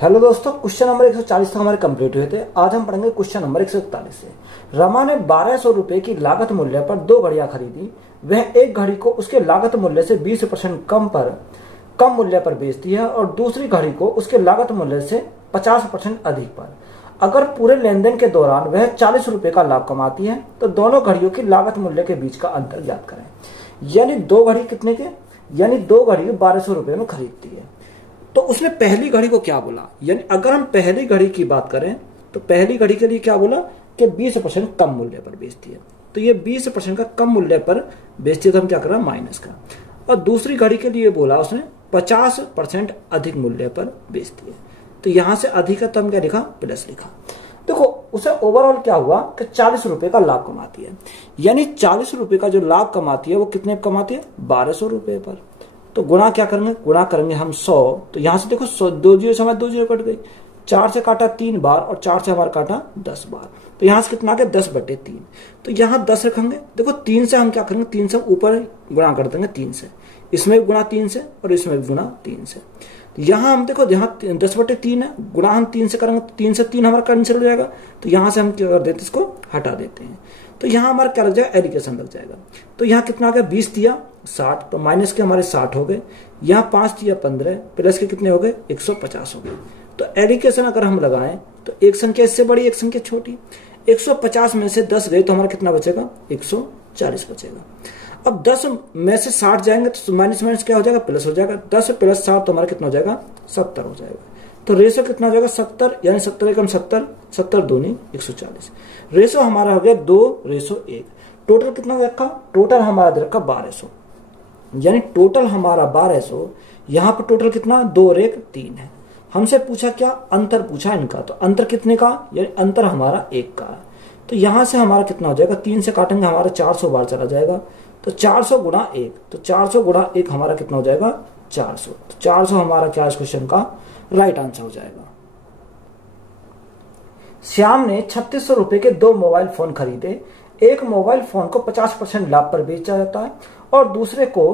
Hello दोस्तों, question number 140 तक हमारे कंप्लीट हुए थे। आज हम पढ़ेंगे क्वेश्चन नंबर 141 से। रमा ने 1200 रुपए की लागत मूल्य पर 2 घड़ियां खरीदी। वह एक घड़ी को उसके लागत मूल्य से 20% कम मूल्य पर बेचती है और दूसरी घड़ी को उसके लागत मूल्य से 50% अधिक पर। अगर पूरे लेन देन के दौरान वह 40 रुपए का लाभ कमाती है तो दोनों घड़ियों की लागत मूल्य के बीच का अंतर ज्ञात करें। यानी 2 घड़ी कितने के, यानी 2 घड़ी 1200 रुपए में खरीदती है। तो उसने पहली घड़ी को क्या बोला, यानी अगर हम पहली घड़ी की बात करें तो पहली घड़ी के लिए क्या बोला कि 20% कम मूल्य पर बेचती है। तो ये 20% का कम मूल्य पर बेचती है तो हम क्या कर रहे हैं, माइनस का। और दूसरी घड़ी के लिए बोला उसने 50% अधिक मूल्य पर बेचती है। तो यहां से अधिक है तो हम क्या लिखा, प्लस लिखा। देखो उसे ओवरऑल क्या हुआ कि 40 रुपए का लाभ कमाती है। यानी 40 रुपए का जो लाभ कमाती है वो कितने कमाती है, 1200 रुपए पर। तो गुणा क्या करेंगे, गुणा करेंगे हम 100। तो यहां से देखो 100, 2 जीरो से हमारे 2 जीरो कट गई। 4 से काटा 3 बार और 4 से हमारा काटा 10 बार। तो यहां से कितना आ गया, 10/3। तो यहां 10 रखेंगे। देखो 3 से हम क्या करेंगे, 3 से ऊपर गुणा कर देंगे 3 से। इसमें भी गुणा 3 से और इसमें भी गुणा 3 से। तो यहां हम देखो, यहाँ 10/3 है, गुणा हम 3 से करेंगे तो 3 से 3 हमारा कैंसिल हो जाएगा। तो यहां से हम क्या कर देते हैं, इसको हटा देते हैं। तो यहां हमारा क्या लग जाएगा, एडिकेशन लग जाएगा। तो यहां कितना आ गया, 20 दिया 60, तो माइनस के हमारे 60 हो गए। यहाँ 5 दिया 15, प्लस के कितने हो गए, 150 हो गए। तो एडिकेशन अगर हम लगाएं तो एक संख्या इससे बड़ी, एक संख्या छोटी। 150 में से 10 गए तो हमारा कितना बचेगा, 140 बचेगा। अब 10 में से 60 जाएंगे तो माइनस माइनस क्या हो जाएगा, प्लस हो जाएगा। 10 प्लस 60 तो हमारा कितना हो जाएगा, 70 हो जाएगा। तो रेशो कितना हो जाएगा, 70, यानी 70 एकम 70, 70 दूनी 140। रेशो हमारा हो गया 2:1। टोटल कितना रखा, टोटल हमारा दे रखा 1200, यानी टोटल हमारा 1200। यहां पर टोटल कितना, 2 और 1 3 है। हमसे पूछा क्या, अंतर पूछा इनका। तो अंतर कितने का, यानी अंतर हमारा 1 का है। तो यहां से हमारा कितना हो जाएगा, 3 से काटेंगे हमारा 400 बार चला जाएगा। तो 400 गुणा 1, तो 400 गुणा 1 हमारा कितना हो जाएगा, 400। तो 400 हमारा क्या इस क्वेश्चन का राइट आंसर हो जाएगा। श्याम ने 3600 रुपए के 2 मोबाइल फोन खरीदे। एक मोबाइल फोन को 50% लाभ पर बेचा जाता है और दूसरे को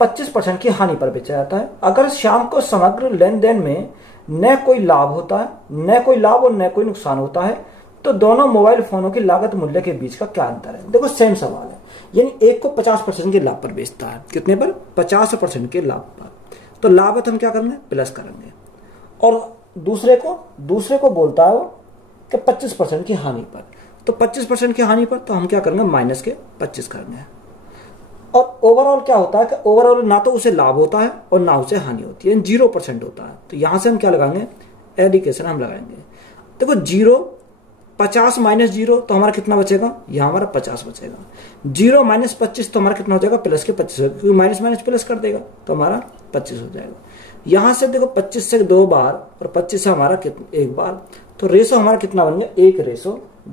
25% की हानि पर बेचा जाता है। अगर श्याम को समग्र लेन देन में न कोई लाभ होता है, न कोई लाभ और न कोई नुकसान होता है, तो दोनों मोबाइल फोनों की लागत मूल्य के बीच का क्या अंतर है। देखो सेम सवाल है, यानी एक को 50% के लाभ पर बेचता है, कितने पर, 50% के लाभ पर। तो लागत हम क्या करेंगे, प्लस करेंगे। और दूसरे को बोलता है वो कि 25% की हानि पर। तो 25% की हानि पर तो हम क्या करेंगे, माइनस के 25 करेंगे। और ओवरऑल क्या होता है कि ओवरऑल ना तो उसे लाभ होता है और ना उसे हानि होती है, 0% होता है। तो यहां से हम क्या लगाएंगे, एडिकेशन हम लगाएंगे। देखो 0, 50 माइनस 0 तो हमारा कितना बचेगा, यहां हमारा 50 बचेगा। 0 माइनस 25 तो हमारा कितना हो जाएगा, प्लस के 25, क्योंकि माइनस माइनस प्लस कर देगा तो हमारा 25 हो जाएगा। यहां से देखो 25 से 2 बार और 25 से हमारा 1 बार। तो रेशो हमारा कितना बन गया, 1:2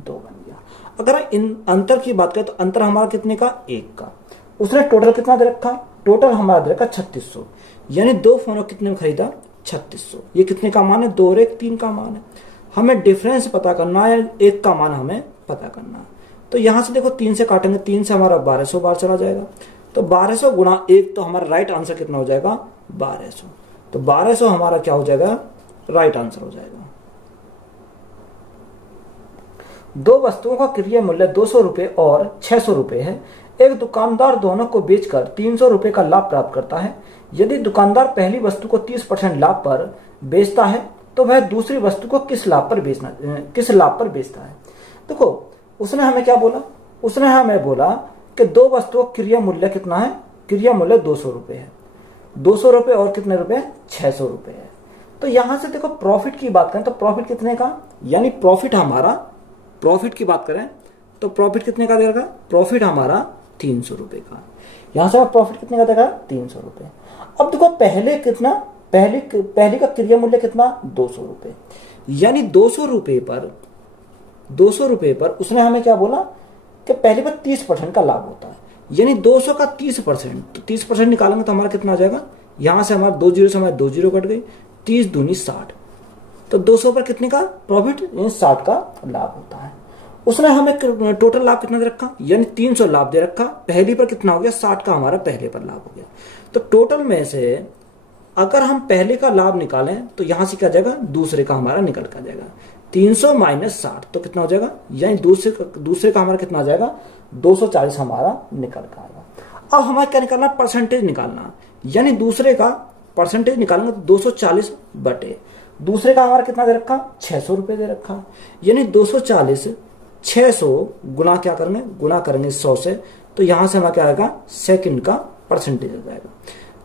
बन गया। अगर इन अंतर की बात करें तो अंतर हमारा कितने का, 1 का। उसने टोटल कितना दे रखा, टोटल हमारा दे रखा 3600, यानी 2 फोनों कितने में खरीदा, 3600। ये कितने का मान है, 2 और 1 3 का मान है। हमें डिफरेंस पता करना है, 1 का मान हमें पता करना है। तो यहां से देखो 3 से काटेंगे, 3 से हमारा 1200 बार चला जाएगा। तो 1200 गुणा 1, तो हमारा राइट आंसर कितना हो जाएगा, 1200। तो 1200 हमारा क्या हो जाएगा, राइट आंसर हो जाएगा। 2 वस्तुओं का क्रय मूल्य 200 रुपए और 600 रुपए है। एक दुकानदार दोनों को बेचकर 300 रुपए का लाभ प्राप्त करता है। यदि दुकानदार पहली वस्तु को 30% लाभ पर बेचता है तो वह दूसरी वस्तु को किस लाभ पर बेचता है। देखो उसने हमें क्या बोला, उसने हमें बोला कि 2 वस्तुओं का क्रय मूल्य कितना है, क्रय मूल्य 200 रुपए है। 200 रुपए और कितने रुपए, 600 रुपए है। तो यहां से देखो प्रॉफिट की बात करें तो प्रॉफिट कितने का, यानी प्रॉफिट हमारा, प्रॉफिट की बात करें तो प्रॉफिट कितने का देगा, प्रॉफिट हमारा 300 रुपए का। यहां से प्रॉफिट कितने का देगा, 300 रुपए। अब देखो पहले कितना, पहली का क्रय मूल्य कितना, 200 रुपए, यानी 200 रुपए पर उसने हमें क्या बोला कि पहले पर 30% का लाभ होता है, यानी 200 का 30%। तो 30% निकालेंगे तो हमारा कितना आ जाएगा, यहां से हमारा 2 जीरो से हमारे 2 जीरो कट गई, 30 दूनी 60। तो 200 पर कितने का प्रॉफिट, 60 का लाभ होता है। उसने हमें टोटल लाभ कितना दे रखा, यानी 300 लाभ दे रखा। पहली पर कितना हो गया, 60 का हमारा पहले पर लाभ हो गया। तो टोटल में से अगर हम पहले का लाभ निकालें तो यहां से क्या जाएगा, दूसरे का हमारा निकल कर जाएगा 300 माइनस 60 तो कितना हो जाएगा, यानी दूसरे का हमारा कितना आ जाएगा 240 हमारा निकल कर आएगा। अब हमारा क्या निकालना, परसेंटेज निकालना, यानी दूसरे का परसेंटेज निकालेंगे तो 240 बटे दूसरे का हमारा कितना दे रखा, 600 रुपए दे रखा, यानी 240 600 गुना क्या करेंगे, गुना करेंगे 100 से, तो यहां से हमारा क्या आएगा, सेकंड का परसेंटेज हो जाएगा।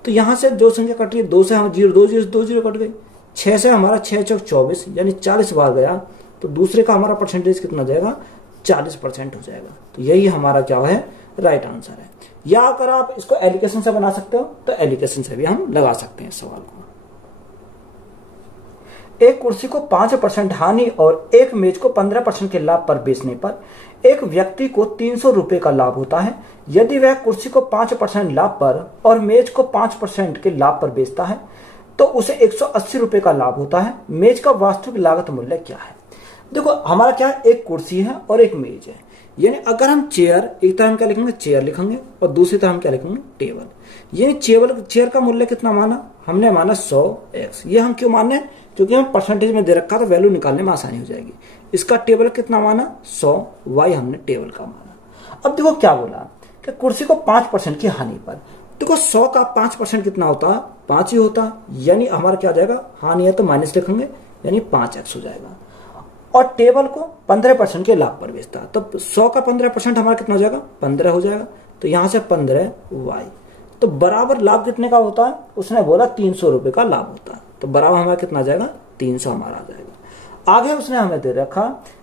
तो यहां से जो संख्या कट रही है, 2 से हम 0 2 0 कट गई, 6 से हमारा 6 चौक 24 यानी 40 बार गया, तो दूसरे का हमारा परसेंटेज कितना जाएगा, 40% हो जाएगा। तो यही हमारा क्या है, राइट आंसर है। या अगर आप इसको एलिकेशन से बना सकते हो तो एलिकेशन से भी हम लगा सकते हैं सवाल को। एक कुर्सी को 5% हानि और एक मेज को 15% के लाभ पर बेचने पर एक व्यक्ति को 300 रुपए का लाभ होता है। यदि वह कुर्सी को 5% लाभ पर और मेज को 5% के लाभ पर बेचता है तो उसे 180 रुपए का लाभ होता है। मेज का वास्तविक लागत मूल्य क्या है। देखो हमारा क्या है, एक कुर्सी है और एक मेज है, यानी अगर हम चेयर, एक तरह हम क्या लिखेंगे, चेयर लिखेंगे और दूसरी तरह हम क्या लिखेंगे, टेबल। यानी चेयर का मूल्य कितना माना, हमने माना 100x। ये हम क्यों मान रहे हैं, क्योंकि हम परसेंटेज में दे रखा तो वैल्यू निकालने में आसानी हो जाएगी। इसका टेबल कितना माना, 100y हमने टेबल का माना। अब देखो क्या बोला कि कुर्सी को 5% की हानि पर, देखो 100 का 5% कितना होता, 5 ही होता, यानी हमारा क्या जाएगा, हानि है तो माइनस लिखेंगे, यानी 5x हो जाएगा। और टेबल को 15% के लाभ पर बेचता, तो 100 का 15% हमारा कितना हो जाएगा, 15 हो जाएगा, तो यहां से 15y। तो बराबर लाभ कितने का होता है, उसने बोला 300 रुपए का लाभ होता है, तो बराबर हमारा कितना जाएगा, 300 हमारा आ जाएगा। आगे उसने हमें दे रखा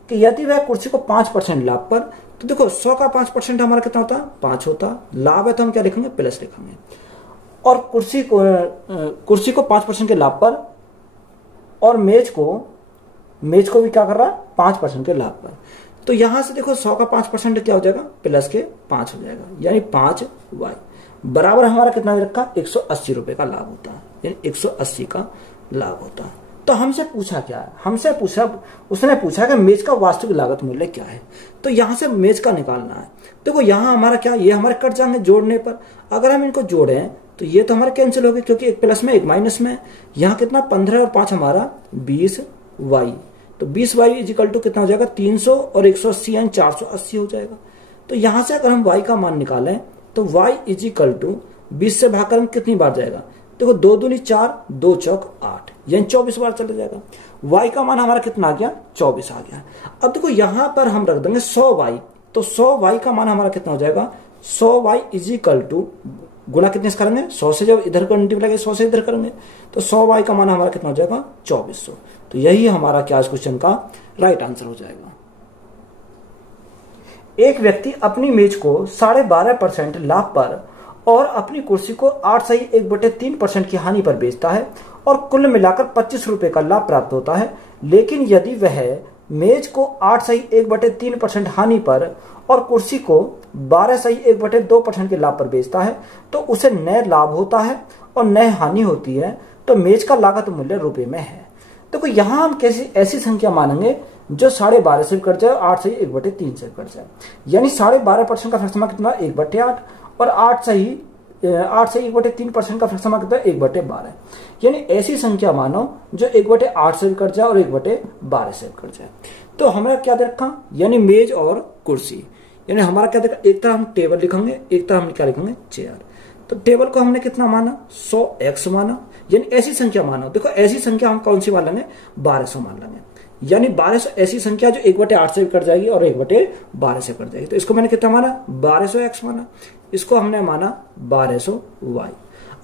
कि यदि वह कुर्सी को 5% लाभ पर, तो देखो 100 का 5% हमारा कितना होता है, 5 होता, लाभ है तो हम क्या लिखेंगे, प्लस लिखेंगे। और कुर्सी को 5% के लाभ पर और मेज को भी क्या कर रहा है, 5% के लाभ पर, तो यहां से देखो 100 का 5% क्या हो जाएगा, प्लस के 5 हो जाएगा, यानी 5y बराबर हमारा कितना दे रखा, 180 रुपए का लाभ होता है, यानी 180 का लाभ होता है। तो हमसे पूछा क्या है, उसने पूछा कि मेज का वास्तविक लागत मूल्य क्या है। तो यहां से मेज का निकालना है। देखो यहां हमारा क्या, ये हमारे कट जाएंगे जोड़ने पर, अगर हम इनको जोड़ें तो ये तो हमारे कैंसिल हो गए, क्योंकि एक प्लस में एक माइनस में। यहाँ कितना, 15 और 5 हमारा 20y, तो 20y इजिकल टू कितना हो जाएगा, 300 और 180 यानी 480 हो जाएगा। तो यहां से अगर हम y का मान निकालें तो y इजिकल टू 20 से भाग कर कितनी बार जाएगा, देखो 2 दूनी 4, 2 चौक 8 यानी 24 बार चले जाएगा। y का मान हमारा कितना आ गया, 24 आ गया। अब देखो यहां पर हम रख देंगे 100y, तो 100y का मान हमारा कितना हो जाएगा, 100y इजिकल टू गुणा कितने से करेंगे, 100 से, जब इधर मल्टीप्लाई 100 से इधर करेंगे तो 100y का मान हमारा कितना हो जाएगा, 2400। तो यही हमारा क्या इस क्वेश्चन का राइट आंसर हो जाएगा। एक व्यक्ति अपनी मेज को 12.5% लाभ पर और अपनी कुर्सी को 8.1/3% की हानि पर बेचता है और कुल मिलाकर 25 रुपए का लाभ प्राप्त होता है। लेकिन यदि वह मेज को 8.1/3% हानि पर और कुर्सी को 12.1/2% के लाभ पर बेचता है तो उसे नए लाभ होता है और नए हानि होती है। तो मेज का लागत मूल्य रुपए में है। देखो यहां हम कैसी ऐसी संख्या मानेंगे जो 12.5 से कट जाए, 8.1/3 से कट जाए, यानी 12.5% का फ्रैक्शन कितना, 1/8, और 8.1/3% का फ्रैक्शन कितना, 1/12, यानी ऐसी संख्या मानो जो 1/8 से भी कट जाए और 1/12 से कट जाए। तो हमारा क्या दे रखा, यानी मेज और कुर्सी, यानी हमारा क्या देखा, एक तरह हम टेबल लिखेंगे, एक तरह हम क्या लिखेंगे, चेयर। तो टेबल को हमने कितना माना, 100x माना, यानी ऐसी संख्या मानो। देखो ऐसी संख्या हम कौन सी मान लेंगे, 1200 मान लेंगे, यानी 1200 ऐसी संख्या जो 1/8 से कट जाएगी और 1/12 से कट जाएगी। तो इसको मैंने कितना माना, 1200x माना, इसको हमने माना 1200y।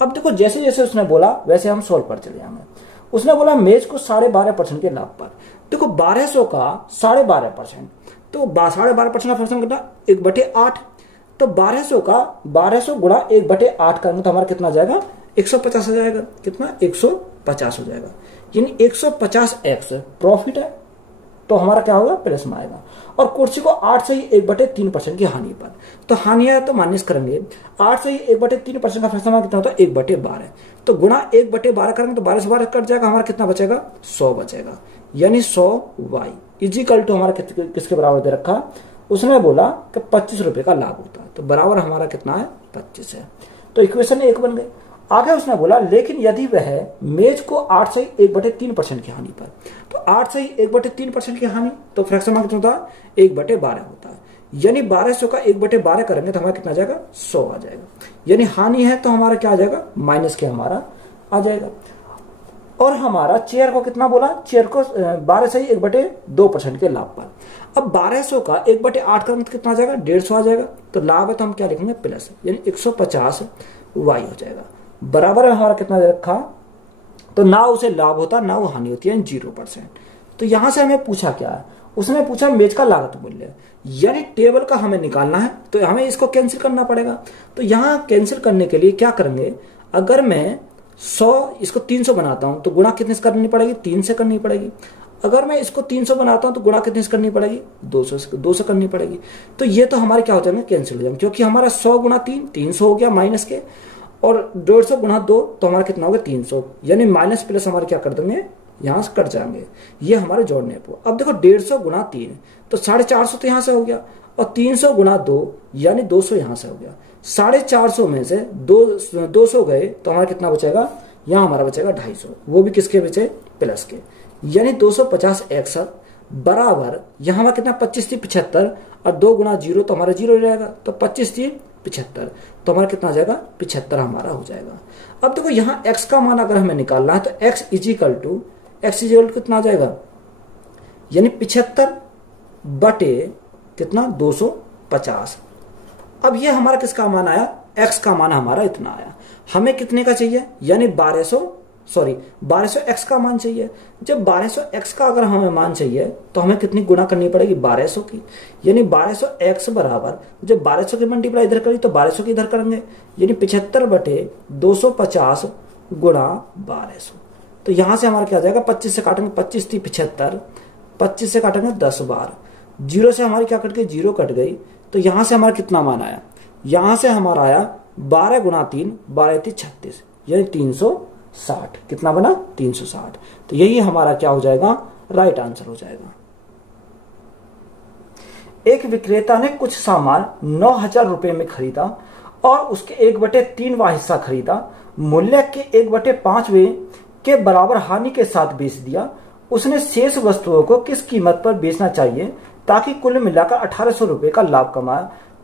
अब देखो जैसे जैसे उसने बोला वैसे हम सोल्व पर चले जाएंगे। उसने बोला मेज को 12.5% के लाभ पर, देखो 1200 का 12.5%, तो 12.5% का फ्रैक्शन कितना, 1/8, तो 1200 का 1200 गुणा 1/8 करेंगे तो हमारा कितना जाएगा, 150 हो जाएगा, कितना, 150 हो जाएगा, यानी 150x प्रॉफिट है, तो हमारा क्या होगा, प्लस में आएगा। और कुर्सी को 8.1/3% की हानि पर, तो हानि है तो माइनस करेंगे, 8.1/3% का फ्रैक्शन कितना होता है, 1/12, तो गुणा 1/12 करेंगे तो 12 से 12 कट जाएगा, हमारा कितना बचेगा, 100 बचेगा, यानी 100y इजिकल टू हमारा किसके बराबर दे रखा, उसने बोला कि 25 रुपए का लाभ होता है, तो बराबर हमारा कितना है, 25 है। तो इक्वेशन 1 बन गई। आगे उसने बोला लेकिन यदि वह मेज को 8/1/3% की हानि पर, तो 8/1/3% की हानि, तो फ्रैक्शन कितना होता है 1/12 होता है, यानी 1200 का 1/12 करेंगे तो हमारा कितना जाएगा 100 आ जाएगा, यानी हानि है तो हमारा क्या आ जाएगा माइनस के हमारा आ जाएगा। और हमारा चेयर को कितना बोला, चेयर को 12/1/2% के लाभ पर। अब 1200 का 1/8 करेंगे तो कितना आ जाएगा 150 आ जाएगा, तो लाभ है तो हम क्या लिखेंगे प्लस, यानी 150 वाई हो जाएगा, बराबर हमारा कितना रखा, तो ना उसे लाभ होता ना वो हानि होती है 0%। तो यहां से हमें पूछा क्या है, उसने पूछा मेज का लागत मूल्य, यानी टेबल का हमें निकालना है, तो हमें इसको कैंसिल करना पड़ेगा। तो यहां कैंसिल करने के लिए क्या करेंगे, अगर मैं 100 इसको 300 बनाता हूं तो गुणा कितने से करनी पड़ेगी 3 से करनी पड़ेगी, अगर मैं इसको 300 बनाता हूं तो गुणा कितने से करनी पड़ेगी 200 से करनी पड़ेगी। तो ये तो हमारे क्या हो जाएंगे कैंसिल हो जाएंगे, क्योंकि हमारा 100 गुणा 3 300 हो गया माइनस के, और 150 गुणा 2 तो हमारा कितना होगा 300, यानी माइनस प्लस हमारे क्या कर देंगे यहां से कट जाएंगे, ये हमारे जोड़ने पर। अब देखो 150 गुणा 3 तो 450 तो यहां से हो गया, और 300 गुणा 2 यानी 200 यहां से हो गया, 450 में से 200 गए तो हमारा कितना बचेगा, यहां हमारा बचेगा 250, वो भी किसके बचे प्लस के, यानी 250 61 बराबर यहां हमारा कितना 25 थी 75, और 2 गुणा 0 तो हमारा 0 रहेगा, तो 25 थी 75, तो हमारा कितना आ जाएगा 75 हमारा हो जाएगा। अब देखो यहाँ x का मान अगर हमें निकालना है तो x इजिकल टू कितना आ जाएगा, यानी 75 बटे कितना 250। अब ये हमारा किसका मान आया, x का मान हमारा इतना आया, हमें कितने का चाहिए, यानी 1200 x का मान चाहिए। जब 1200 x का अगर हमें मान चाहिए तो हमें कितनी गुणा करनी पड़ेगी 1200 की, यानी 1200 x बराबर, जब 1200 की मल्टीप्लाई इधर करी तो 1200 की इधर करेंगे, यानी 75 बटे 250 गुणा 1200। तो यहां से हमारा क्या आ जाएगा 25 से काटेंगे, 25 थी 75, 25 से काटेंगे 10 बार, 0 से हमारी क्या कट गई 0 कट गई, तो यहां से हमारा कितना मान आया, यहां से हमारा आया 12 गुणा 3 12 थी 36, यानी 360, कितना बना 360। तो यही हमारा क्या हो जाएगा राइट आंसर हो जाएगा। एक विक्रेता ने कुछ सामान 9,000 रुपए में खरीदा और उसके 1/3वां हिस्सा खरीदा, मूल्य के 1/5वें के बराबर हानि के साथ बेच दिया। उसने शेष वस्तुओं को किस कीमत पर बेचना चाहिए ताकि कुल मिलाकर 1,800 रुपए का लाभ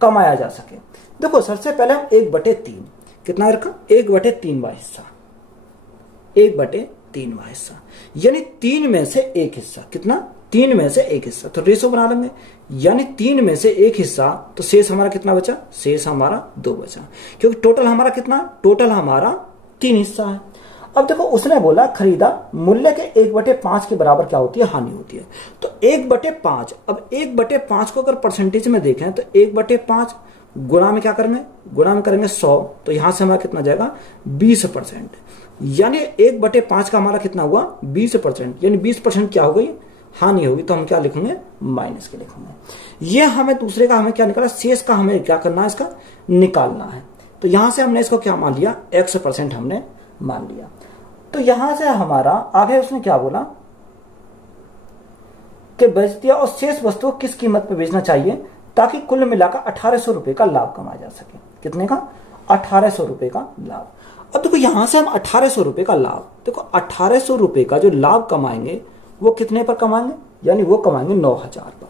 कमाया जा सके। देखो सबसे पहले हम 1/3 कितना रखा 1/3वां हिस्सा, 1/3वां हिस्सा, यानी 3 में से 1 हिस्सा, कितना 3 में से 1 हिस्सा, तो रेशो बना लेंगे, यानी 3 में से 1 हिस्सा, तो शेष हमारा कितना बचा, शेष हमारा 2 बचा, क्योंकि टोटल हमारा कितना, टोटल हमारा 3 हिस्सा है। अब देखो उसने बोला खरीदा, मूल्य के 1/5 के बराबर क्या होती है हानि होती है, तो 1/5, अब 1/5 को अगर परसेंटेज में देखें तो 1/5 गुणा में क्या करेंगे, गुणा में करेंगे 100, तो यहां से हमारा कितना जाएगा 20%, यानी 1/5 का हमारा कितना हुआ 20%, यानी 20% क्या हो गई हानि होगी, तो हम क्या लिखेंगे माइनस के लिखेंगे। ये हमें दूसरे का हमें क्या निकाला, शेष का हमें क्या करना है इसका निकालना है, तो यहां से हमने इसको क्या मान लिया 100% हमने मान लिया। तो यहां से हमारा आगे उसने क्या बोला कि बेच दिया और शेष वस्तु किस कीमत पर बेचना चाहिए ताकि कुल मिलाकर 1,800 रुपए का लाभ कमाया जा सके। कितने का 1,800 रुपए का लाभ। अब देखो यहां से हम 1,800 रुपए का लाभ, देखो 1,800 रुपए का जो लाभ कमाएंगे वो कितने पर कमाएंगे, यानी वो कमाएंगे 9,000 पर,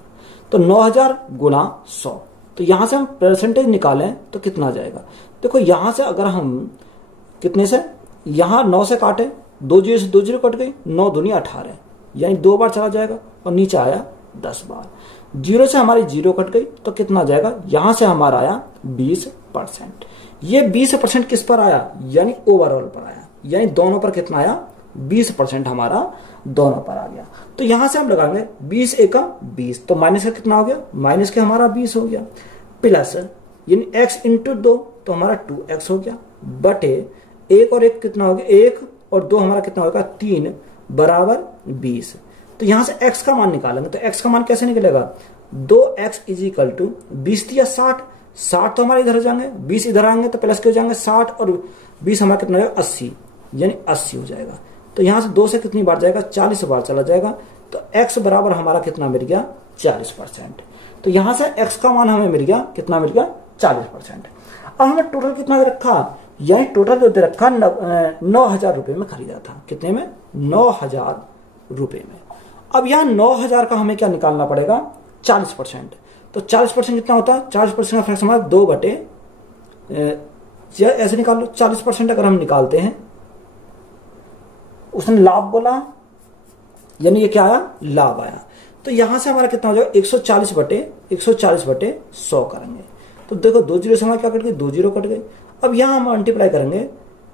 तो 9,000 गुणा 100, तो यहां से हम परसेंटेज निकालें तो कितना जाएगा। देखो यहां से अगर हम कितने से, यहां 9 से काटे, 2 जीरो से 2 जीरो कट गई, 9 दूनी 18, यानी 2 बार चला जाएगा, और नीचे आया 10 बार, 0 से हमारी 0 कट गई, तो कितना जाएगा, यहां से हमारा आया 20%। ये 20% किस पर आया, यानी ओवरऑल पर आया, यानी दोनों पर कितना आया 20% हमारा दोनों पर आ गया। तो यहां से हम लगाएंगे 20 एका 20, तो माइनस का कितना हो गया, माइनस के हमारा 20 हो गया, प्लस यानी x इंटू 2 तो हमारा 2x हो गया, बटे 1 और 1 कितना हो गया 1 और 2 हमारा कितना होगा 3 बराबर 20। तो यहां से x का मान निकालेंगे, तो x का मान कैसे निकलेगा, 2x इजिकल टू 20 दिया 60 तो हमारे इधर जाएंगे, 20 इधर आएंगे तो प्लस के हो जाएंगे 60 और 20 हमारा कितना होगा 80, यानी 80 हो जाएगा। तो यहां से 2 से कितनी बार जाएगा 40 बार चला जाएगा, तो x बराबर हमारा कितना मिल गया 40%। तो यहां से x का मान हमें मिल गया कितना मिल गया 40%। अब हमें टोटल कितना रखा, यानी टोटल जो दे रखा 9,000 रुपए में खरीदा था। कितने में? 9,000 रुपए में। अब यहाँ 9,000 का हमें क्या निकालना पड़ेगा? 40%। तो 40% कितना होता है? 40% का फ्रैक्शन हमारा 2 बटे ऐसे निकाल लो। 40% अगर हम निकालते हैं, उसने लाभ बोला, यानी ये क्या आया? लाभ आया। तो यहां से हमारा कितना हो जाएगा? 140 बटे 100 करेंगे। तो देखो 2 जीरो से हमारा क्या कट गई? 2 जीरो कट गई। अब यहां हम मल्टीप्लाई करेंगे,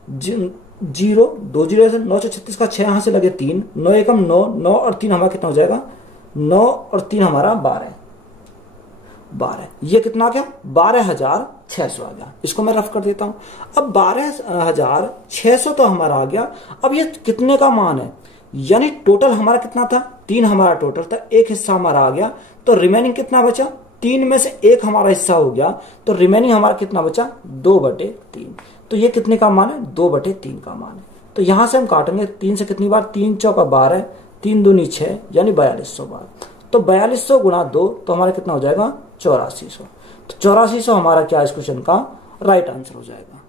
2 जीरो से 9 36 का 6 यहां से लगे 3, 9 एकम 9, 9 और 3 हमारा कितना हो जाएगा? 9 और 3 हमारा 12। ये कितना आ गया? 12,600 आ गया। इसको मैं रफ कर देता हूं। अब 12,600 तो हमारा आ गया। अब ये कितने का मान है? यानी टोटल हमारा कितना था? 3 हमारा टोटल था, एक हिस्सा हमारा आ गया, तो रिमेनिंग कितना बचा? 3 में से 1 हमारा हिस्सा हो गया, तो रिमेनिंग हमारा कितना बचा? 2/3। तो ये कितने का मान है? 2/3 का मान है। तो यहां से हम काटेंगे 3 से कितनी बार? 3 चौका 12, 3 दूनी 6, यानी 4200 बार। तो 4200 गुणा 2, तो हमारा कितना हो जाएगा? 8400। तो 8400 हमारा क्या इस क्वेश्चन का राइट आंसर हो जाएगा।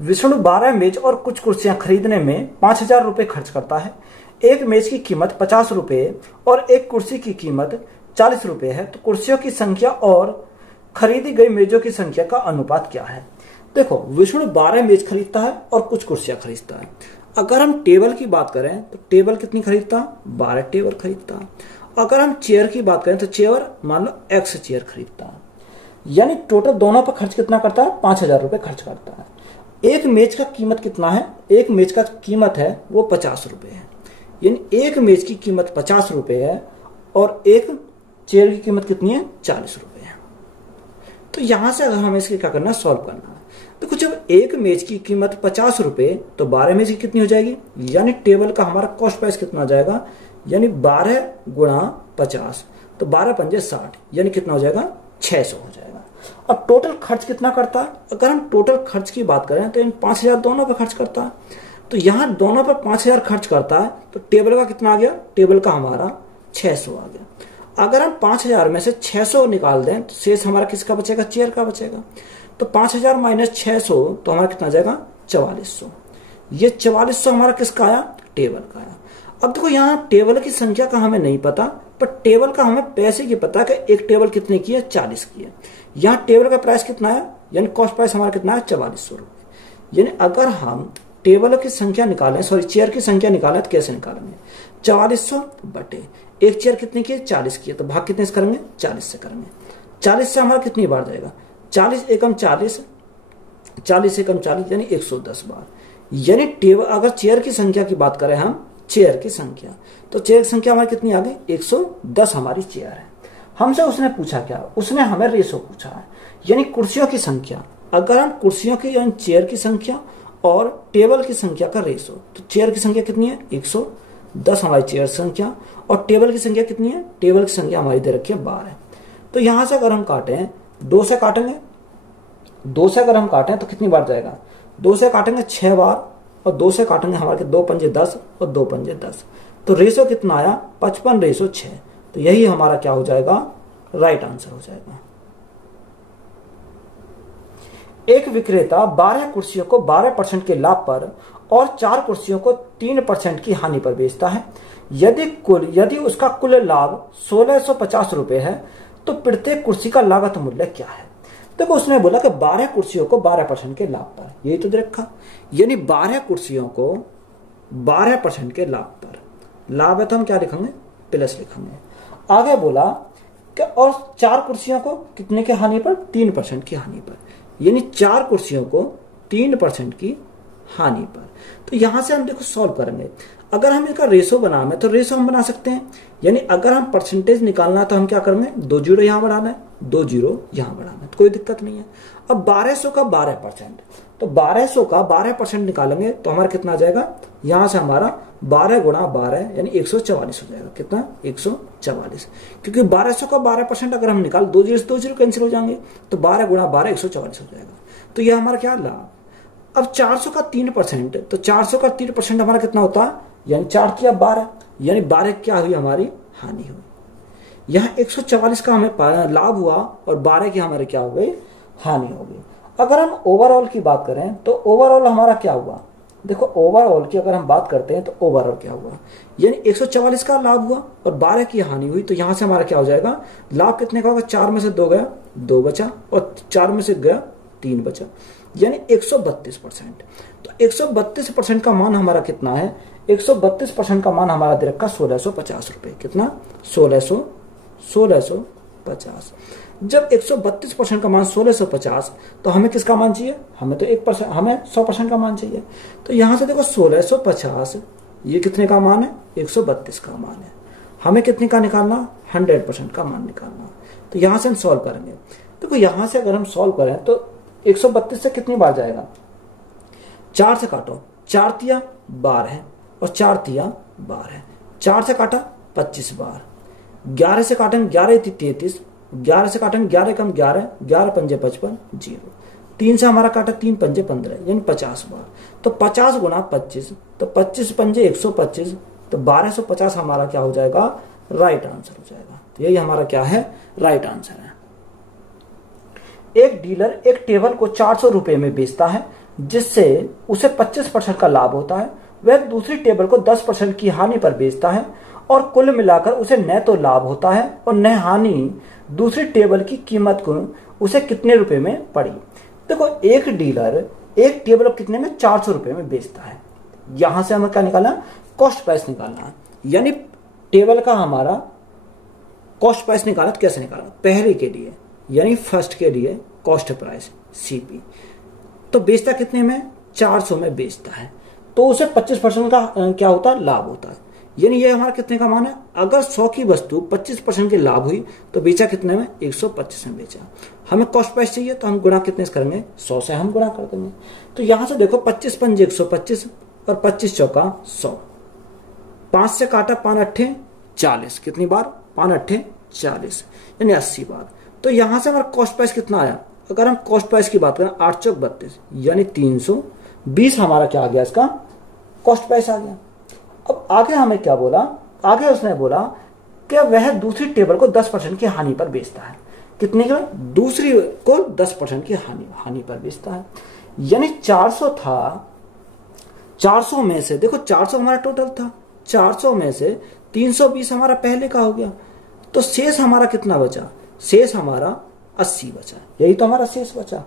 विष्णु 12 मेज और कुछ कुर्सियां खरीदने में 5,000 रुपए खर्च करता है। एक मेज की कीमत 50 रुपए और एक कुर्सी की कीमत 40 रुपए है, तो कुर्सियों की संख्या और खरीदी गई मेजों की संख्या का अनुपात क्या है? देखो, विष्णु 12 मेज खरीदता है और कुछ कुर्सियां खरीदता है। अगर हम टेबल की बात करें तो टेबल कितनी खरीदता? 12 टेबल खरीदता। अगर हम चेयर की बात करें तो चेयर मान लो X चेयर खरीदता। यानी टोटल दोनों पर खर्च कितना करता है? 5,000 रुपए खर्च करता है। एक मेज का कीमत कितना है? एक मेज का कीमत है वो 50 रुपए है। यानी एक मेज की कीमत 50 रुपए है और एक चेयर की कीमत कितनी है? 40 रुपए है। तो यहां से अगर हमें इसके क्या करना है? सॉल्व करना है। देखो, जब एक मेज की कीमत 50 रुपए, तो 12 मेज की कितनी हो जाएगी? यानी टेबल का हमारा कॉस्ट प्राइस कितना आ जाएगा? यानी 12 गुणा 50, तो 12 पंजे 60, यानी कितना हो जाएगा? 600 हो जाएगा। अब टोटल खर्च कितना करता है? अगर हम टोटल खर्च की बात करें तो इन 5,000 दोनों पे खर्च करता है। तो यहां दोनों पर 5,000 खर्च करता है, तो टेबल का कितना आ गया? टेबल का हमारा 600 आ गया। अगर हम 5,000 में से 600 निकाल दें तो शेष हमारा किसका बचेगा? चेयर का बचेगा। तो 5,000 माइनस 600, तो हमारा कितना जाएगा? 4400। ये 4400 हमारा किसका आया? टेबल का आया। अब देखो, यहाँ टेबल की संख्या का हमें नहीं पता, पर टेबल का हमें पैसे की पता कि एक टेबल कितने की है? 40 की है। यहाँ टेबल का प्राइस कितना है? यानी कॉस्ट प्राइस हमारा कितना है? 4400 रुपए। यानी अगर हम टेबल की संख्या निकालें, चेयर की संख्या निकालें, तो कैसे निकालेंगे? 4400 बटे एक चेयर कितनी की है? 40 की है, तो भाग कितने से करेंगे? 40 से करेंगे। 40 से हमारा कितनी बार जाएगा? 40 एकम 40, 40 एकम 40, यानी 110 बार। यानी टेबल, अगर चेयर की संख्या की बात करें हम, चेयर की संख्या, तो चेयर की संख्या हमारी कितनी आ गई? 110 हमारी चेयर है। हमसे उसने पूछा क्या? उसने हमें रेशो पूछा है, यानी कुर्सियों की संख्या। अगर हम कुर्सियों की यानी चेयर की संख्या और टेबल की संख्या का रेशो, तो चेयर की संख्या कितनी है? 110 हमारी चेयर संख्या, और टेबल की संख्या कितनी है? टेबल की संख्या हमारी दे रखी है 12। तो यहां से अगर हम काटें, 2 से काटेंगे, 2 से अगर हम काटें तो कितनी बार जाएगा? 2 से काटेंगे 6 बार, और 2 से काटेंगे हमारे 2 पंजे 10 और 2 पंजे 10। तो रेशो कितना आया? 55:6। तो यही हमारा क्या हो जाएगा? राइट आंसर हो जाएगा। एक विक्रेता 12 कुर्सियों को 12% के लाभ पर और 4 कुर्सियों को 3% की हानि पर बेचता है। यदि उसका कुल लाभ 1650 रुपए है, तो प्रत्येक कुर्सी का लागत मूल्य क्या है? देखो, उसने बोला कि 12 कुर्सियों को 12% के लाभ पर, यही तो रखा। यानी 12 कुर्सियों को 12% के लाभ पर, लाभ है तो हम क्या लिखेंगे? प्लस लिखेंगे। आगे बोला कि और 4 कुर्सियों को कितने के हानि पर? 3% की हानि पर। यानी 4 कुर्सियों को 3% की हानि पर। तो यहां से हम देखो सॉल्व करेंगे। अगर हम इनका रेशो बनाना है तो रेशो हम बना सकते हैं। यानी अगर हम परसेंटेज निकालना है तो हम क्या करेंगे? 2 जीरो यहां बढ़ाना है, 2 जीरो यहां बढ़ाना है, तो कोई दिक्कत नहीं है। अब 1200 का 12%, तो 1200 का 12% निकालेंगे तो हमारा कितना आ जाएगा? यहां से हमारा 12 गुणा 12 यानी 144 हो जाएगा। कितना? 144। क्योंकि 1200 का 12% अगर हम निकाल, 2 जीरो कैंसिल हो जाएंगे, तो 12 गुणा 12 144 हो जाएगा। तो यह हमारा क्या लाभ। अब 400 का 3%, तो 400 का 3% हमारा कितना होता है? यानी 4 किया 12, यानी 12 क्या हुई? हमारी हानि हुई। यहाँ 144 का हमें लाभ हुआ और 12 की हमारे क्या हो गई? हानि हो गई। अगर हम ओवरऑल की बात करें तो ओवरऑल हमारा क्या हुआ, देखो ओवरऑल की अगर हम बात करते हैं तो ओवरऑल क्या हुआ, यानी 144 का लाभ हुआ और 12 की हानि हुई। तो यहां से हमारा क्या हो जाएगा, लाभ कितने का होगा, 4 में से 2 गया 2 बचा और 4 में से गया 3 बचा, यानी 132%। तो 132% का मान हमारा कितना है, 132% का मान हमारा दे रखा 1650 रुपए। कितना, 1650। जब 132% का मान 1650, तो हमें किसका मान चाहिए, हमें तो 1%, हमें 100% का मान चाहिए। तो यहां से देखो 1650 ये कितने का मान है, 132 का मान है। हमें कितने का निकालना, 100% का मान निकालना। तो यहां से हम सॉल्व करेंगे। देखो यहां से अगर हम सॉल्व करें तो 132 से कितनी बार जाएगा, 4 से काटो, 4 तिया 12 है और 4 तिया 12 है, 4 से काटा 25 बार, 11 से काटेंगे 11 33, 11 से काटेंगे 11 कम 11, 11 पंजे 55 0, 3 से हमारा काटा 3 पंजे 15 यानी 50 बार। तो 50 गुना 25, तो 25 पंजे 125, तो 1250 हमारा क्या हो जाएगा, राइट आंसर हो जाएगा। तो यही हमारा क्या है, राइट आंसर है। एक डीलर एक टेबल को 400 रुपए में बेचता है जिससे उसे 25% का लाभ होता है। वह दूसरी टेबल को 10% की हानि पर बेचता है और कुल मिलाकर उसे न तो लाभ होता है और न हानि। दूसरी टेबल की कीमत को उसे कितने रुपए में पड़ी। देखो एक डीलर एक टेबल कितने में, 400 रुपए में बेचता है। यहां से हमें क्या निकालना, कॉस्ट प्राइस निकालना है, यानी टेबल का हमारा कॉस्ट प्राइस निकालना। तो कैसे निकालना, पहले के लिए यानी फर्स्ट के लिए कॉस्ट प्राइस सीपी, तो बेचता कितने में, 400 में बेचता है, तो उसे 25% का क्या होता है, लाभ होता है। यानी ये हमारा कितने का मान है, अगर 100 की वस्तु 25% की लाभ हुई तो बेचा कितने में, 125 में बेचा। हमें कॉस्ट प्राइस चाहिए तो हम गुणा कितने से करेंगे, 100 से हम गुणा कर देंगे। तो यहां से देखो 25 पंजे 125 और 25 चौका 100, 5 से काटा 5 अट्ठे 40, कितनी बार, 5 अट्ठे 40 यानी 80 बार। तो यहां से हमारा कॉस्ट प्राइस कितना आया, अगर हम कॉस्ट प्राइस की बात करें 8 चौक 32 यानी 320 हमारा क्या आ गया, इसका कॉस्ट प्राइस आ गया। अब आगे हमें क्या बोला, आगे उसने बोला कि वह दूसरी टेबल को 10% की हानि पर बेचता है। कितने का, दूसरी को 10% की हानि पर बेचता है। यानी 400 था, 400 में से देखो 400 हमारा टोटल था, 400 में से 320 हमारा पहले का हो गया, तो शेष हमारा कितना बचा, शेष हमारा 80 बचा। यही तो हमारा शेष बचा।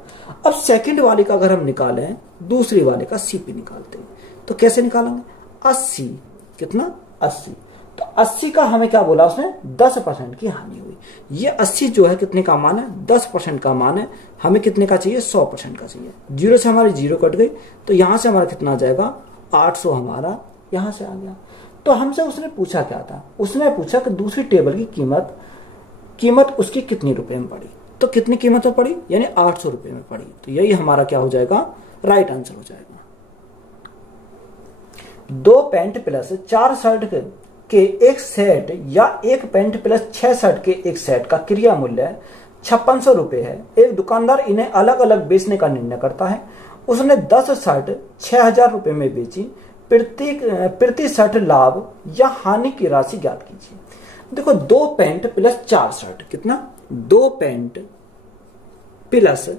अब सेकंड वाले का अगर हम निकालें, दूसरी वाले का सीपी निकालते हैं, तो कैसे निकालेंगे, 80 कितना, 80। तो 80 का हमें क्या बोला उसने, 10% की हानि हुई। ये 80 जो है कितने का मान है, 10% का मान है। हमें कितने का चाहिए, 100% का चाहिए। 0 से हमारी 0 कट गई, तो यहां से हमारा कितना आ जाएगा, 800 हमारा यहां से आ गया। तो हमसे उसने पूछा क्या था, उसने पूछा कि दूसरी टेबल की कीमत उसकी कितनी रुपए में पड़ी। तो कितनी कीमत में पड़ी, यानी 800 रुपए में पड़ी। तो यही हमारा क्या हो जाएगा, राइट आंसर हो जाएगा। 2 पैंट प्लस 4 शर्ट के एक सेट या एक पैंट प्लस 6 शर्ट के एक सेट का क्रिया मूल्य 5600 रुपए है। एक दुकानदार इन्हें अलग अलग बेचने का निर्णय करता है। उसने 10 शर्ट 6000 रुपए में बेची। प्रति शर्ट लाभ या हानि की राशि ज्ञात कीजिए। देखो 2 पैंट प्लस 4 शर्ट, कितना, 2 पैंट प्लस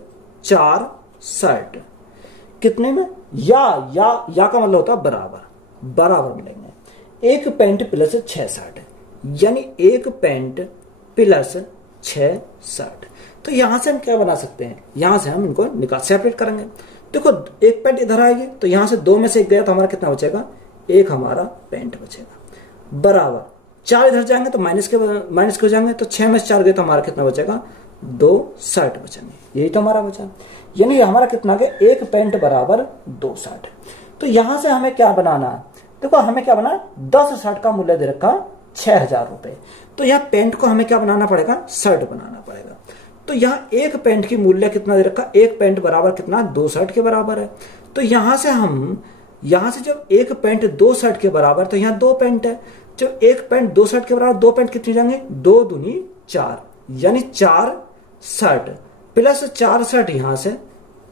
4 शर्ट कितने में, या का मतलब होता है बराबर मिलेंगे। एक पैंट प्लस 6 शर्ट यानी एक पैंट प्लस 6 शर्ट। तो यहां से हम क्या बना सकते हैं, यहां से हम इनको निकाल सेपरेट करेंगे। देखो एक पैंट इधर आएगी तो यहां से 2 में से 1 गया तो हमारा कितना बचेगा, 1 हमारा पैंट बचेगा। बराबर 4 इधर जाएंगे तो माइनस के हो जाएंगे, तो 6 में से 4 गए तो हमारा कितना बचेगा, 2 शर्ट बचेंगे। यही तो हमारा बचा, यानी हमारा कितना गया, 1 पैंट बराबर 2 शर्ट। तो यहां से हमें क्या बनाना है, देखो हमें क्या बनाना, 10 शर्ट का मूल्य दे रखा 6000 रुपए। तो यहाँ पैंट को हमें क्या बनाना पड़ेगा, शर्ट बनाना पड़ेगा। तो यहाँ एक पैंट की मूल्य कितना दे रखा, एक पैंट बराबर कितना, 2 शर्ट के बराबर है। तो यहां से जब एक पैंट 2 शर्ट के बराबर, तो यहाँ 2 पैंट है। जब एक पैंट 2 शर्ट के बराबर, 2 पैंट कितनी जाएंगे, 2 दूनी 4 यानी 4 शर्ट प्लस 4 शर्ट यहां से,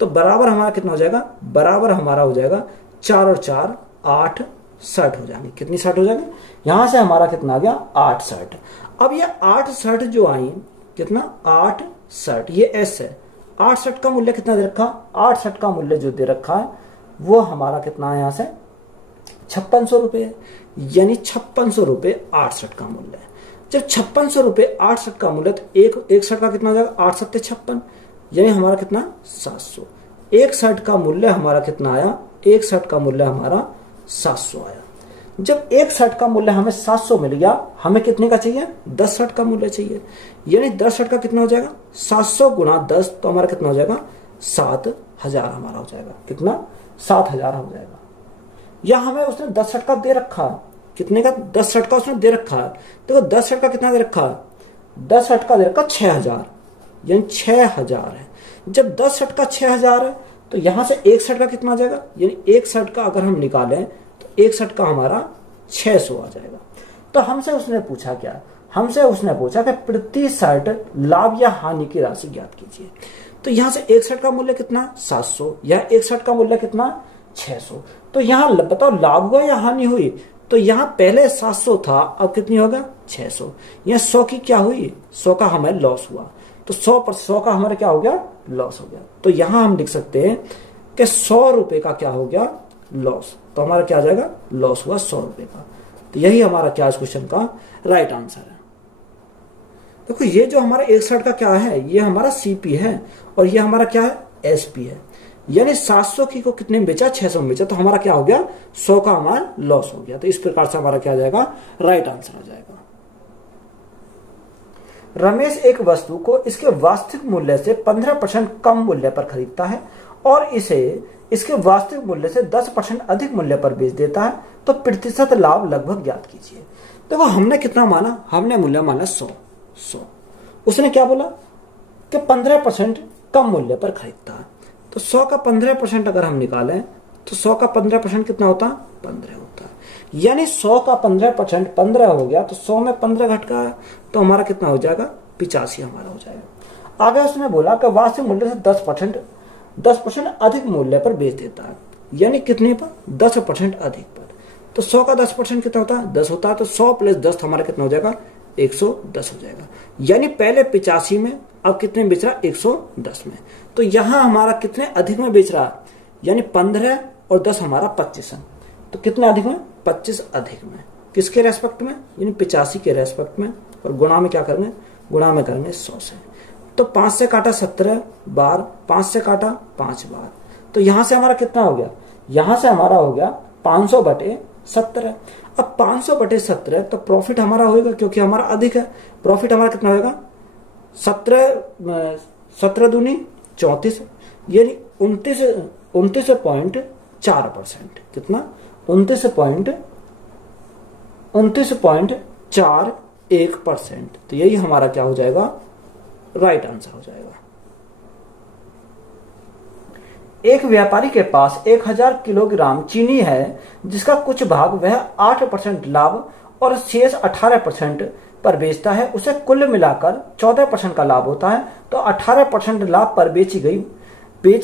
तो बराबर हमारा कितना हो जाएगा, बराबर हमारा हो जाएगा 4 और 4 8 शर्ट हो जाएंगे। कितनी शर्ट हो जाएगी, यहां से हमारा कितना आ गया, 8 शर्ट। अब ये 8 शर्ट जो आई, कितना, 8 शर्ट, ये एस है, 68 का मूल्य कितना दे रखा, 68 का मूल्य जो दे रखा है वो हमारा कितना है यहाँ से 5600 रुपये, यानी 5600 रुपये 68 का मूल्य है। जब 5600 रुपये 68 का मूल्य तो 61 का कितना हो जाएगा, 8 सत्ते 56, यानी हमारा कितना 700। 61 का मूल्य हमारा कितना आया, 61 का मूल्य हमारा 700 आया। जब 61 का मूल्य हमें 700 मिल गया, हमें कितने का चाहिए, 10 का मूल्य चाहिए, यानी 10 का कितना हो जाएगा 700 गुणा 10, तो हमारा कितना हो जाएगा 7000 हमारा हो जाएगा, कितना 7000 हो जाएगा। या हमें उसने 10 का दे रखा है, कितने का 10 का उसने दे रखा है, देखो 10 का कितना दे रखा है, 10 का दे रखा 6000, यानी 6000 है। जब 10 का 6000 है तो यहां से 61 का कितना आ जाएगा, यानी 61 का अगर हम निकालें तो 61 का हमारा 600 आ जाएगा। तो हमसे उसने पूछा क्या, हमसे उसने पूछा कि प्रति शर्ट लाभ या हानि की राशि ज्ञात कीजिए। तो यहां से 61 का मूल्य कितना 700, या 61 का मूल्य कितना 600। तो यहां बताओ लाभ हुआ या हानि हुई, तो यहां पहले 700 था, अब कितनी होगा 600। यहां 100 की क्या हुई, 100 का हमें लॉस हुआ, तो 100 का हमारा क्या हो गया, लॉस हो गया। तो यहां हम लिख सकते हैं कि 100 रुपए का क्या हो गया, लॉस। तो हमारा क्या आ जाएगा, लॉस हुआ 100 रुपए का। तो यही हमारा क्या इस क्वेश्चन का राइट आंसर है। देखो ये जो हमारा 61 का क्या है, ये हमारा सीपी है और ये हमारा क्या है, एसपी है। यानी 700 की को कितने में बेचा, 600 में बेचा, तो हमारा क्या हो गया 100 का हमारा लॉस हो गया। तो इस प्रकार से हमारा क्या आ जाएगा, राइट आंसर हो जाएगा। रमेश एक वस्तु को इसके वास्तविक मूल्य से 15% कम मूल्य पर खरीदता है और इसे इसके वास्तविक मूल्य से 10% अधिक मूल्य पर बेच देता है, तो प्रतिशत लाभ लगभग ज्ञात कीजिए। देखो हमने कितना माना, हमने मूल्य माना 100। उसने क्या बोला कि 15% कम मूल्य पर खरीदता है, तो 100 का 15% अगर हम निकालें तो 100 का 15% कितना होता है, 15 होता है। यानी 100 का 15% 15 हो गया, तो 100 में 15 घट का, तो हमारा कितना हो जाएगा 85 हमारा हो जाएगा। आगे उसने बोला कि वास्तविक मूल्य से 10% अधिक मूल्य पर बेच देता है, यानी कितने पर, 10% अधिक पर। तो 100 का 10% कितना होता है, 10 होता है, तो 100 प्लस 10 हमारा कितना हो जाएगा, 110 हो जाएगा। यानी पहले 85 में, अब कितने में बेच रहा, 110 में। तो यहां हमारा कितने अधिक में बेच रहा, यानी 15 और 10 हमारा 25 है, तो कितने अधिक में, 25 अधिक में। किसके रेस्पेक्ट में, यानी 85 के रेस्पेक्ट में। और गुणा में क्या करेंगे, गुणा में करेंगे 100 से। तो 5 से काटा 17 बार, 5 से काटा 5 बार, तो यहां से हमारा कितना हो गया, यहां से हमारा हो गया 500/17। अब 500/17 तो प्रॉफिट हमारा होगा, क्योंकि हमारा अधिक है। प्रॉफिट हमारा कितना होगा, 17 दूनी 34, यानी 29.4%। कितना, 29.41%। तो यही हमारा क्या हो जाएगा, राइट आंसर हो जाएगा। एक व्यापारी के पास 1000 किलोग्राम चीनी है, जिसका कुछ भाग वह 8% लाभ और शेष 18% पर बेचता है। उसे कुल मिलाकर 14% का लाभ होता है, तो 18% लाभ पर बेची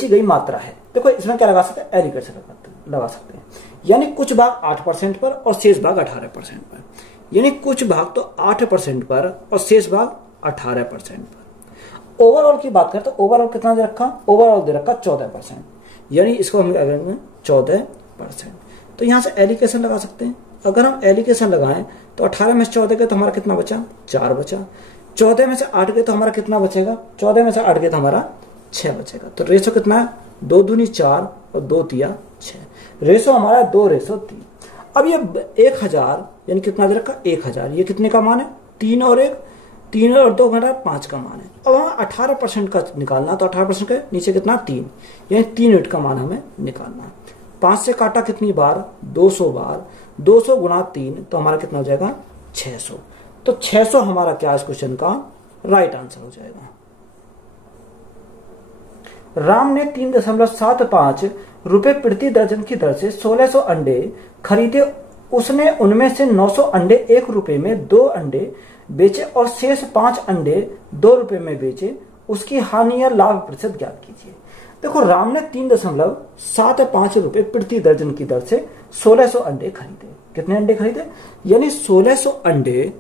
गई मात्रा है। देखो इसमें क्या लगा सकते हैं, एलिगेशन लगा सकते हैं। यानी कुछ भाग 8% पर और शेष भाग 18% पर, यानी कुछ भाग तो 8% पर और शेष भाग 18% पर। ओवरऑल की बात करें तो ओवरऑल कितना दे रखा, ओवरऑल दे रखा 14%, यानी इसको हम लगाएंगे 14%। तो यहां से एलिगेशन लगा सकते हैं। अगर हम एलिगेशन लगाएं तो 18 में से 14 गए तो हमारा कितना बचा, 4 बचा। 14 में से 8 गए तो हमारा कितना बचेगा, 14 में से 8 गए तो हमारा 6 बचेगा। तो रेशो कितना है, 2 दूनी 4 और 2 तिया 6। रेशो हमारा 2:3। अब ये 1000 यानी कितना दे रखा, 1000, ये कितने का मान है, 3 और 2 घटा 5 का मान है। अब हमें 18% का निकालना, तो 18% के नीचे कितना, 3, यानी 3 यूनिट का मान हमें निकालना। 5 से काटा कितनी बार, 200 बार, 200 गुणा 3, तो हमारा कितना हो जाएगा 600। तो 600 हमारा क्या इस क्वेश्चन का राइट आंसर हो जाएगा। राम ने 3.75 रुपए प्रति दर्जन की दर से 1600 अंडे खरीदे। उसने उनमें से 900 अंडे 1 रुपए में 2 अंडे बेचे और शेष 5 अंडे 2 रुपए में बेचे। उसकी हानि या लाभ प्रतिशत ज्ञात कीजिए। देखो राम ने 3.75 रुपए प्रति दर्जन की दर से 1600 अंडे खरीदे। कितने अंडे खरीदे, यानी 1600 अंडे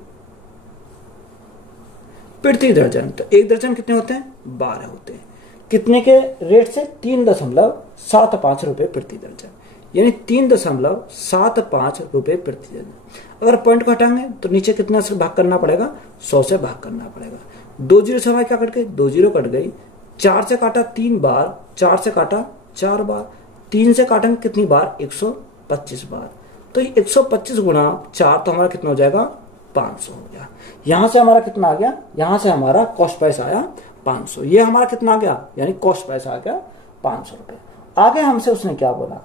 प्रति दर्जन। तो 1 दर्जन कितने होते हैं, 12 होते हैं। कितने के रेट से? 3.75 रुपए प्रति दर्जन, यानी 3.75 रुपए प्रति दर्जन। अगर पॉइंट को हटाएंगे तो नीचे कितना से भाग करना पड़ेगा? 100 से भाग करना पड़ेगा। 2 जीरो से हमारे क्या कट गई? 2 जीरो कट गई। 4 से काटा 3 बार, 4 से काटा 4 बार, 3 से काटेंगे कितनी बार? 125 बार। तो 125 गुणा 4 तो हमारा कितना हो जाएगा? 500 हो गया। यहां से हमारा कितना आ गया? यहां से हमारा कॉस्ट प्राइस आया 500। ये हमारा कितना आ गया? यानी कॉस्ट प्राइस आ गया 500 रुपए। आगे हमसे उसने क्या बोला?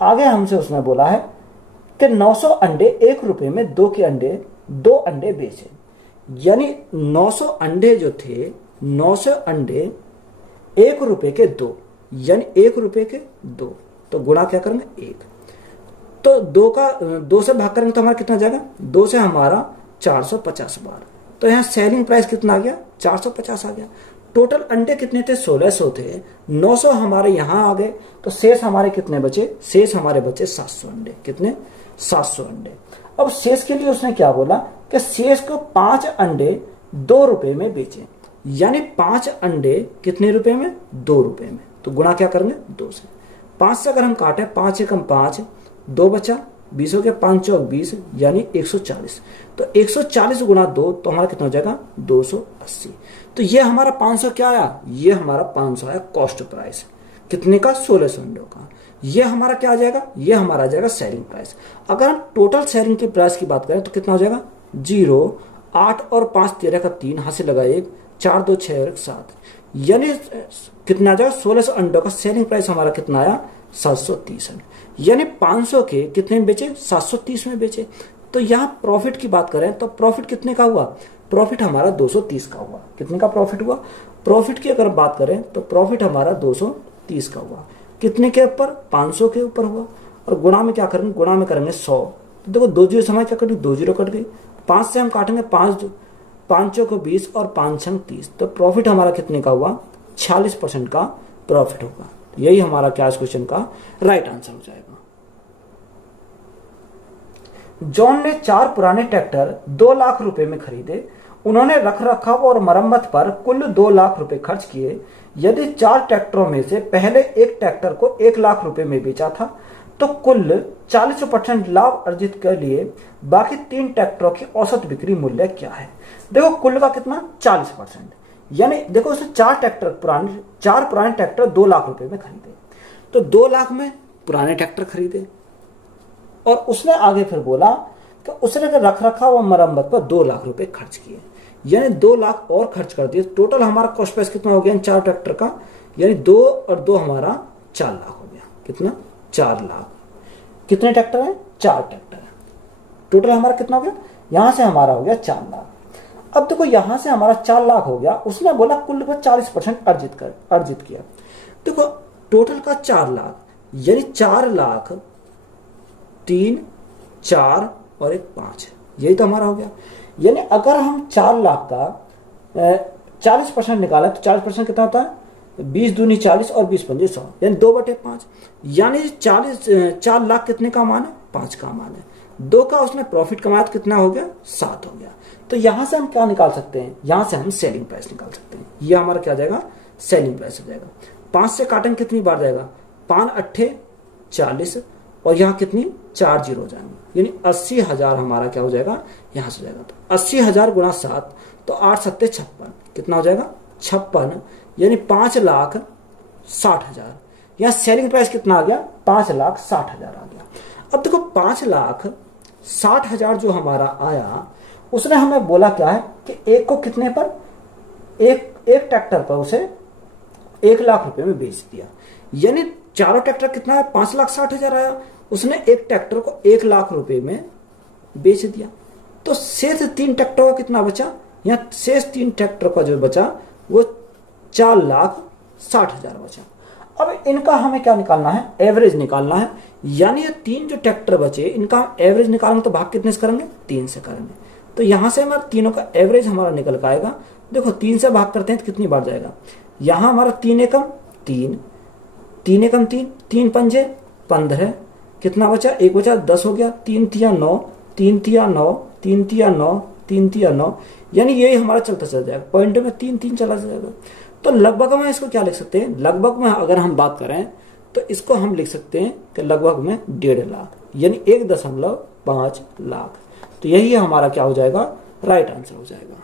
आगे हमसे उसने बोला है कि 900 अंडे 1 रुपए में 2 अंडे बेचे। यानी 900 अंडे जो थे, 900 अंडे 1 रुपए के 2, यानी 1 रुपए के 2, तो गुणा क्या करेंगे? 1। तो 2 से भाग करेंगे तो हमारा कितना जाएगा? 2 से हमारा 450 बार। तो यहाँ सेलिंग प्राइस कितना आ गया? 450 आ गया। टोटल अंडे कितने थे? 1600 थे। 900 हमारे यहाँ आ गए, तो शेष हमारे कितने बचे? शेष हमारे बचे 700 अंडे। कितने? 700 अंडे। अब शेष के लिए उसने क्या बोला कि शेष को 5 अंडे 2 रुपए में बेचे, यानी 5 अंडे कितने रुपए में? 2 रुपए में। तो गुणा क्या करेंगे? 2 से। 5 से अगर हम काटे, 5 एकम 5, 2 बचा, 20 हो गया, 5 चौक 20, यानी 140। तो 140 गुणा 2 तो हमारा कितना हो जाएगा? 280। तो ये हमारा 500 क्या आया? ये हमारा 500 आया कॉस्ट प्राइस। कितने का? 1600 अंडों का। ये हमारा क्या आ जाएगा? ये हमारा आ जाएगा सेलिंग प्राइस। अगर हम टोटल सेलिंग की प्राइस की बात करें तो कितना हो जाएगा? 0, 8 और 5 13 का 3, हाथ से लगा 1, 4 2 6 और 7, यानी कितना आ जाएगा? 1600 अंडों का सेलिंग प्राइस हमारा कितना आया? 730 अंडे। यानी 500 के कितने में बेचे? 730 में बेचे। तो यहाँ प्रॉफिट की बात करें तो प्रॉफिट कितने का हुआ? प्रॉफिट हमारा 230 का हुआ। कितने का प्रॉफिट हुआ? प्रॉफिट की अगर बात करें तो प्रॉफिट हमारा 230 का हुआ। कितने के ऊपर? 500 के ऊपर हुआ। और गुणा में क्या करेंगे? गुणा में करेंगे 100। तो देखो 2 जीरो समय क्या कट गई? 2 जीरो कट गई। 5 से हम काटेंगे 5 चौक 20 और 5 छंग 30। तो प्रॉफिट हमारा कितने का हुआ? 46% का प्रॉफिट होगा। यही हमारा क्या इस क्वेश्चन का राइट आंसर हो जाएगा। जॉन ने 4 पुराने ट्रैक्टर 2 लाख रुपए में खरीदे। उन्होंने रख रखाव और मरम्मत पर कुल 2 लाख रुपए खर्च किए। यदि 4 ट्रैक्टरों में से पहले एक ट्रैक्टर को 1 लाख रुपए में बेचा था तो कुल 40% लाभ अर्जित कर लिए बाकी 3 ट्रैक्टरों की औसत बिक्री मूल्य क्या है? देखो कुल का कितना? 40%। यानी देखो उसने 4 पुराने ट्रैक्टर 2 लाख रुपए में खरीदे, तो 2 लाख में पुराने ट्रैक्टर खरीदे। और उसने आगे फिर बोला कि उसने रख रखाव और मरम्मत पर 2 लाख रुपए खर्च किए, यानी 2 लाख और खर्च कर दिए। टोटल हमारा कॉस्ट प्राइस कितना हो गया 4 ट्रैक्टर का? यानी 2 और 2 हमारा 4 लाख हो गया। कितना? 4 लाख। कितने ट्रैक्टर है? 4 ट्रैक्टर है। टोटल हमारा कितना हो गया? यहां से हमारा हो गया 4 लाख। अब देखो यहां से हमारा 4 लाख हो गया, उसने बोला कुल पर 40% अर्जित किया। देखो टोटल का 4 लाख, यानी 4 लाख 3 4 और 1 5, यही तो हमारा हो गया। यानी अगर हम 4 लाख का 40% निकाला तो 40% कितना होता है? 20 दूनी 40 और 20 पंजे 100, यानी 2/5। यानी 4 लाख कितने का मान है? 5 का मान है। 2 का उसने प्रॉफिट कमाया तो कितना हो गया? 7 हो गया। तो यहां से हम क्या निकाल सकते हैं? यहां से हम सेलिंग प्राइस निकाल सकते हैं। यह हमारा क्या जाएगा? सेलिंग प्राइस हो जाएगा। 5 से काटेंगे कितनी बार जाएगा? 5 8 40 और यहाँ कितनी? 4 जीरो हो जाएंगे, यानी 80,000 हमारा क्या हो जाएगा? यहां से जाएगा। तो 80,000 गुणा 7 तो 8 7 56, कितना हो जाएगा? 56, यानी 5,60,000। यहाँ सेलिंग प्राइस कितना आ गया? 5,60,000 आ गया। अब देखो 5,60,000 जो हमारा आया, उसने हमें बोला क्या है कि एक को कितने पर? एक ट्रैक्टर पर उसे 1 लाख रुपए में बेच दिया, यानी चारों ट्रैक्टर कितना है? 5,60,000 आया। उसने एक ट्रैक्टर को 1 लाख रुपए में बेच दिया। तो शेष 3 ट्रैक्टर का कितना बचा? यहाँ शेष 3 ट्रैक्टर का जो बचा वो 4,60,000 बचा। अब इनका हमें क्या निकालना है? एवरेज निकालना है। यानी ये 3 जो ट्रैक्टर बचे इनका एवरेज निकालेंगे तो भाग कितने से करेंगे? 3 से करेंगे। तो यहां से हमारा तीनों का एवरेज हमारा निकल के आएगा। देखो 3 से भाग करते हैं तो कितनी बार जाएगा? यहां हमारा 3 एकम 3, 3 एकम 3, 3 पंजे 15, कितना बचा? 1 बचा, 10 हो गया। 3 तिया 9, 3 तिया 9, 3 तिया 9, 3 तिया 9, यानी यही हमारा चलता चल जाएगा। पॉइंट में 3 3 चला जाएगा। तो लगभग में इसको क्या लिख सकते हैं, लगभग में अगर हम बात करें तो इसको हम लिख सकते हैं कि लगभग में 1.5 लाख, यानी 1.5 लाख। तो यही हमारा क्या हो जाएगा, राइट आंसर हो जाएगा।